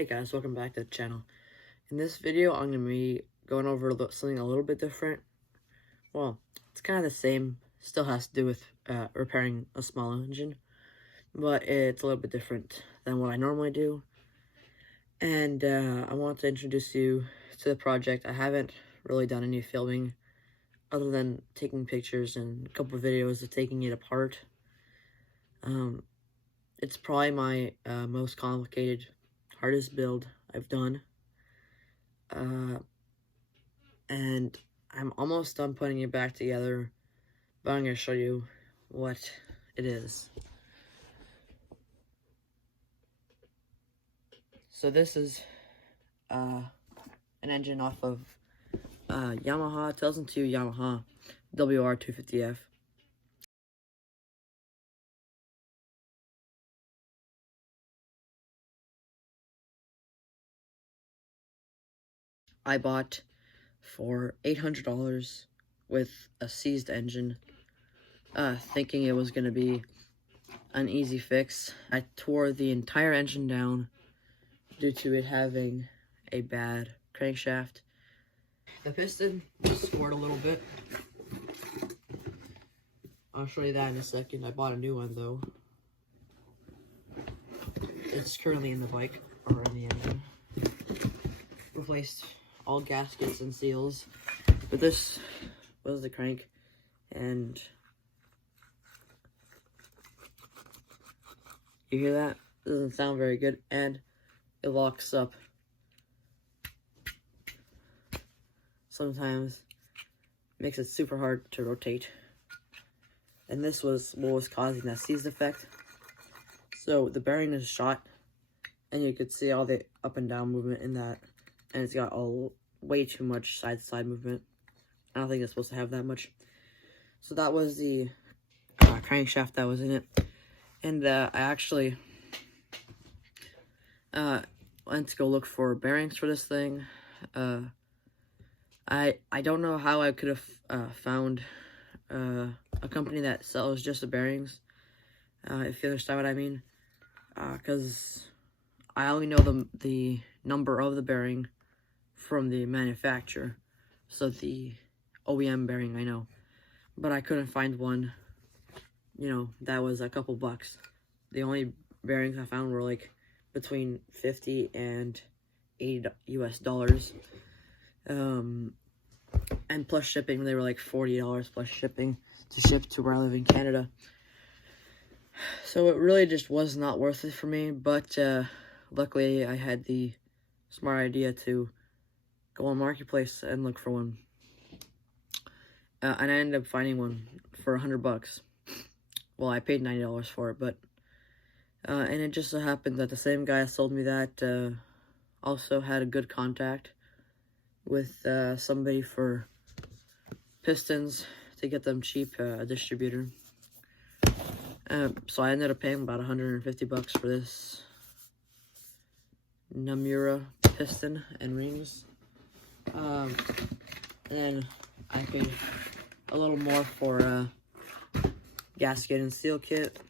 Hey guys, welcome back to the channel. In this video, I'm going to be going over something a little bit different. Well, it's kind of the same, still has to do with repairing a small engine, but it's a little bit different than what I normally do. And I want to introduce you to the project. I haven't really done any filming other than taking pictures and a couple of videos of taking it apart. It's probably my most complicated, hardest build I've done. And I'm almost done putting it back together, but I'm going to show you what it is. So this is an engine off of Yamaha, 2002 Yamaha WR250f. I bought for $800 with a seized engine, thinking it was going to be an easy fix. I tore the entire engine down due to it having a bad crankshaft. The piston scored a little bit. I'll show you that in a second. I bought a new one though. It's currently in the bike, or in the engine. Replaced all gaskets and seals, but this was the crank, and you hear that? It doesn't sound very good, and it locks up. Sometimes makes it super hard to rotate, and this was what was causing that seized effect. So the bearing is shot, and you could see all the up and down movement in that, and it's got way too much side-to-side movement. I don't think it's supposed to have that much. So that was the crankshaft that was in it, and I actually went to go look for bearings for this thing. I don't know how I could have found a company that sells just the bearings, if you understand what I mean, because I only know the number of the bearing from the manufacturer, so the OEM bearing I know, but I couldn't find one, that was a couple bucks. The only bearings I found were like between $50 and $80 US, and plus shipping, they were like $40 plus shipping to ship to where I live in Canada. So it really just was not worth it for me, but luckily I had the smart idea to go on Marketplace and look for one. And I ended up finding one for $100. Well, I paid $90 for it, but and it just so happened that the same guy sold me that also had a good contact with somebody for pistons to get them cheap, a distributor. So I ended up paying about $150 for this Namura piston and rings. And then I paid a little more for gasket and seal kit.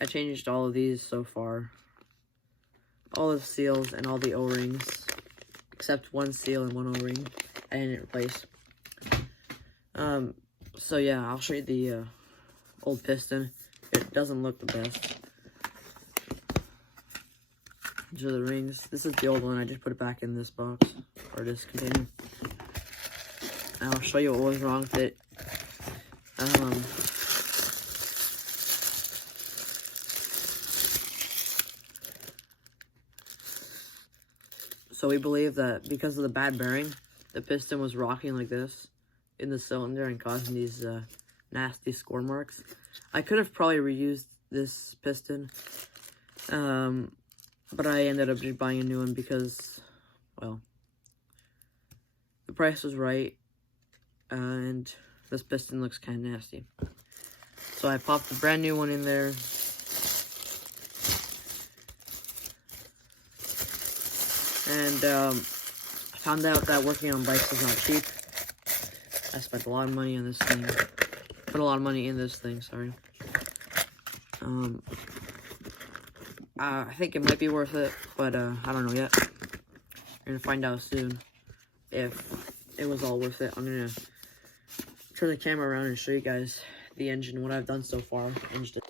I changed all of these so far. All the seals and all the O-rings, except one seal and one O-ring I didn't replace. So yeah, I'll show you the old piston. It doesn't look the best. These are the rings. This is the old one. I just put it back in this box, or this container. And I'll show you what was wrong with it. So we believe that because of the bad bearing, the piston was rocking like this in the cylinder and causing these nasty score marks. I could have probably reused this piston, but I ended up just buying a new one because, well, the price was right, and this piston looks kind of nasty. So I popped a brand new one in there. And I found out that working on bikes is not cheap. I spent a lot of money on this thing. Put a lot of money in this thing, sorry. I think it might be worth it, but I don't know yet. We're gonna find out soon if it was all worth it. I'm gonna turn the camera around and show you guys the engine, what I've done so far, and just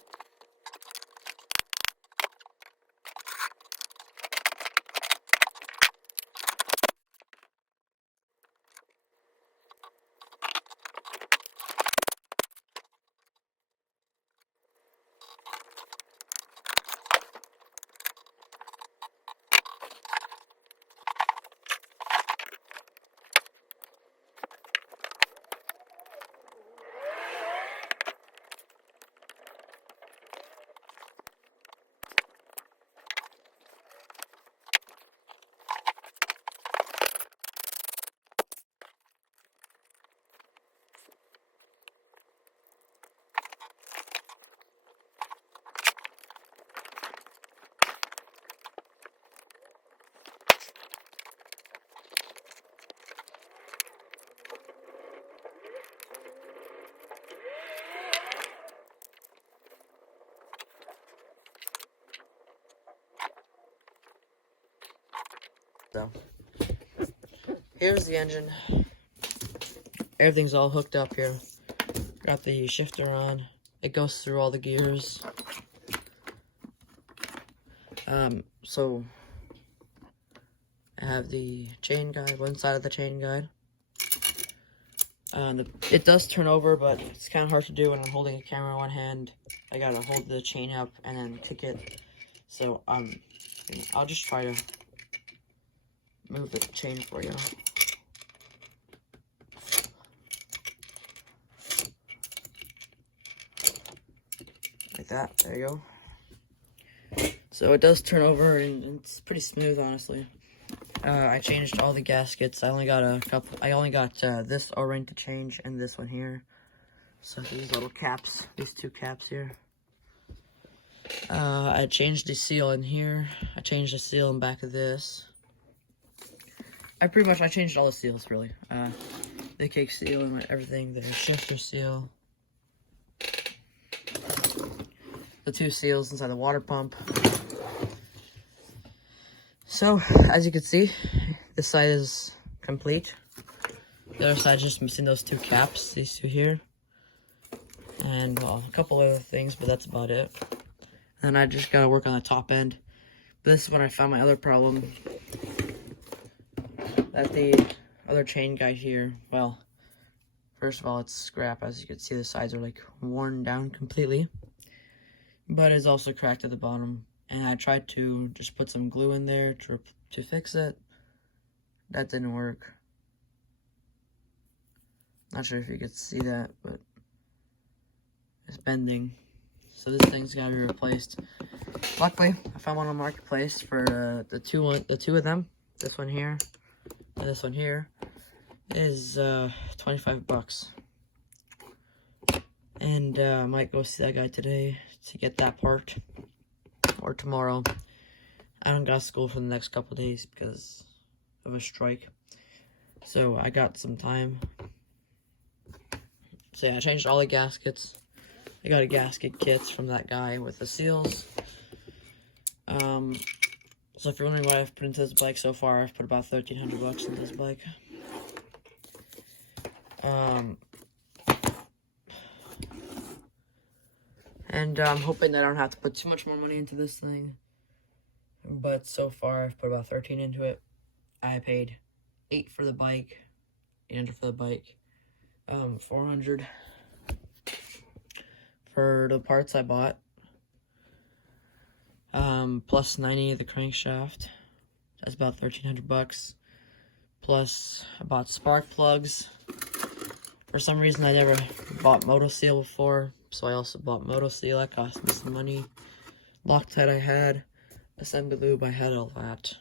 so. Here's the engine. Everything's all hooked up here. Got the shifter on. It goes through all the gears. So I have the chain guide, one side of the chain guide. It does turn over, but it's kind of hard to do when I'm holding a camera in one hand. I gotta hold the chain up and then kick it. So I'll just try to move the chain for you. Like that. There you go. So it does turn over, and it's pretty smooth, honestly. I changed all the gaskets. I only got a couple. I only got this O-ring to change and this one here. So these little caps, these two caps here. I changed the seal in here. I changed the seal in back of this. I changed all the seals, really. The cake seal and everything, the shifter seal. The two seals inside the water pump. So, as you can see, this side is complete. The other side's just missing those two caps, these two here. And, well, a couple other things, but that's about it. And I just gotta work on the top end. But this is when I found my other problem. That the other chain guide here, well, first of all, it's scrap. As you can see, the sides are like worn down completely. But it's also cracked at the bottom. And I tried to just put some glue in there to fix it. That didn't work. Not sure if you could see that, but it's bending. So this thing's gotta be replaced. Luckily, I found one on Marketplace for the two of them. This one here and this one here is 25 bucks. And I might go see that guy today to get that part. Or tomorrow. I don't got school for the next couple of days because of a strike. So I got some time. So yeah, I changed all the gaskets. I got a gasket kits from that guy with the seals. So if you're wondering what I've put into this bike so far, I've put about 1,300 bucks into this bike. And I'm hoping that I don't have to put too much more money into this thing. But so far, I've put about 13 into it. I paid $800 for the bike, $800 for the bike, $400 for the parts I bought, plus 90 of the crankshaft. That's about 1,300 bucks. Plus, I bought spark plugs. For some reason, I never bought Motoseal before, so I also bought Motoseal. That cost me some money. Loctite I had. Assembly lube, I had all that.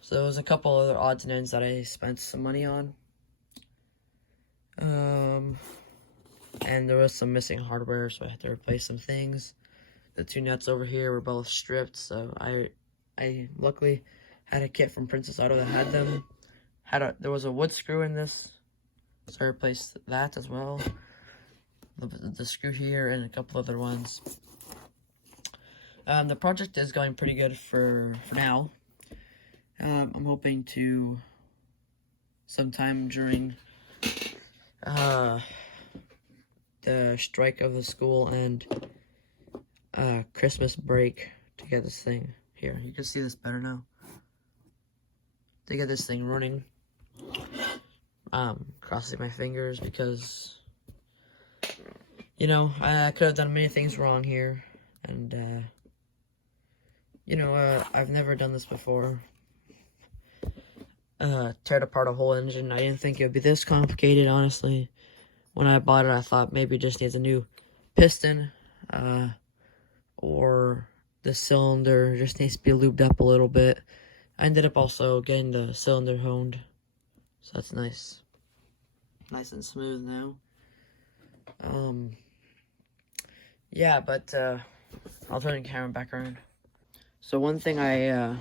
So there was a couple other odds and ends that I spent some money on. And there was some missing hardware, so I had to replace some things. The two nuts over here were both stripped, so I luckily had a kit from Princess Auto that had them. There was a wood screw in this, so I replaced that as well. The screw here and a couple other ones. The project is going pretty good for now. I'm hoping to sometime during the strike of the school and Christmas break to get this thing here. You can see this better now. To get this thing running. Crossing my fingers because, you know, I could have done many things wrong here, and you know, I've never done this before. Teared apart a whole engine. I didn't think it would be this complicated, honestly. When I bought it, I thought maybe it just needs a new piston, or the cylinder just needs to be lubed up a little bit. I ended up also getting the cylinder honed, so that's nice. Nice and smooth now. Yeah, but I'll turn the camera back around. So one thing I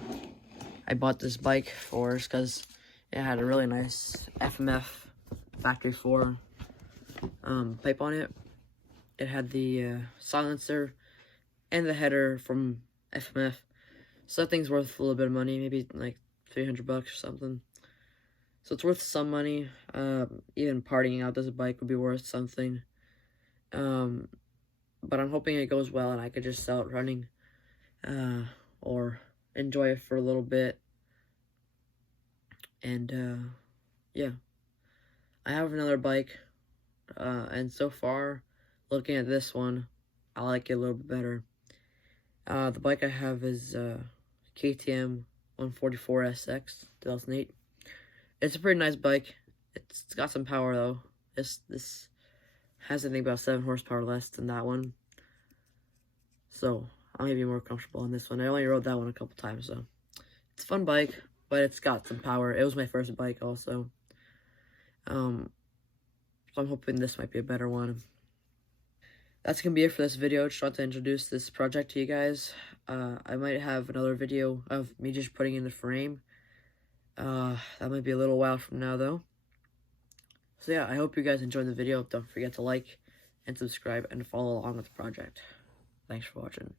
bought this bike for is because it had a really nice FMF factory 4 pipe on it. It had the silencer and the header from FMF. So that thing's worth a little bit of money, maybe like $300 or something. So it's worth some money. Even partying out this bike would be worth something. But I'm hoping it goes well and I could just sell it running, or enjoy it for a little bit. And yeah, I have another bike, and so far, looking at this one, I like it a little bit better. The bike I have is KTM 144SX 2008. It's a pretty nice bike. It's got some power though. This has, I think, about 7 horsepower less than that one. So I may be more comfortable on this one. I only rode that one a couple times, so it's a fun bike, but it's got some power. It was my first bike also. So I'm hoping this might be a better one. That's gonna be it for this video. Just wanted to introduce this project to you guys. I might have another video of me just putting in the frame. That might be a little while from now though. So yeah, I hope you guys enjoyed the video. Don't forget to like and subscribe and follow along with the project. Thanks for watching.